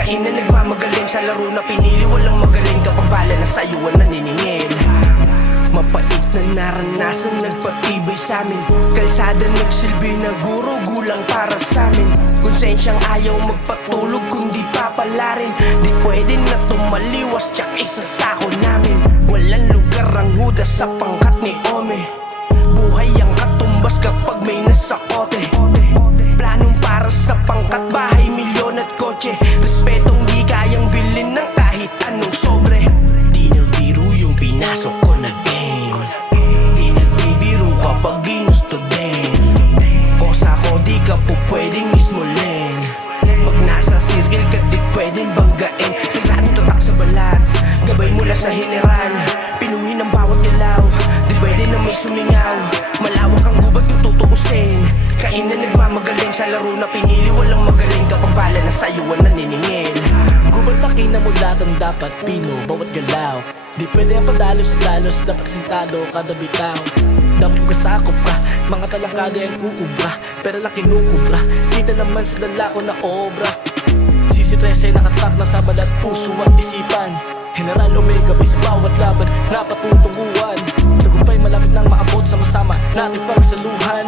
Kainan nagmamagaling sa laro na pinili. Walang magaling kapag bala na sa'yo ang naniningil. Mapait na naranasan nagpatibay sa'min. Kalsada nagsilbi na guro, gulang para sa'min. Konsensyang ayaw magpatulog kundi papalarin. Di pwede na tumaliwas, tsak isasako namin. Walang lugar ang hudas sa pangkat ni Ome. Buhay ang katumbas kapag may nasakote. Planong para sa pangkat, bahay, milyon at kotse. Respetong di kayang bilhin ng kahit anong sobre. Di na biro yung pinasok ko na game. Di nagbibiro kapag ginusto din. Kosa ko di ka po pwedeng ismulin. Pag nasa circle ka di pwedeng banggain. Sigradong tatak sa balat, gabay mula sa general. Pinuhin ang bawat galaw, di pwede na may sumingaw. Malawak ang gubat yung tutuusin. Kainan nagmamagaling sa laro na pinili. Walang magaling kapag bala na sa'yo ang naniningil. Gubat na kinamulatan dapat pino bawat galaw. Di pwede ang padalos-dalos, dapat sintado kada bitaw. Dapat kasakop ka, mga talangkada yung uubra. Pero lang kinukubra, kita naman sa dala ko na obra. Sisi 13 nakatak na sa balat, puso at isipan. General Omega sa bawat laban na patutunguhan. Tagumpay malapit nang maabot sa masama natin pagsaluhan.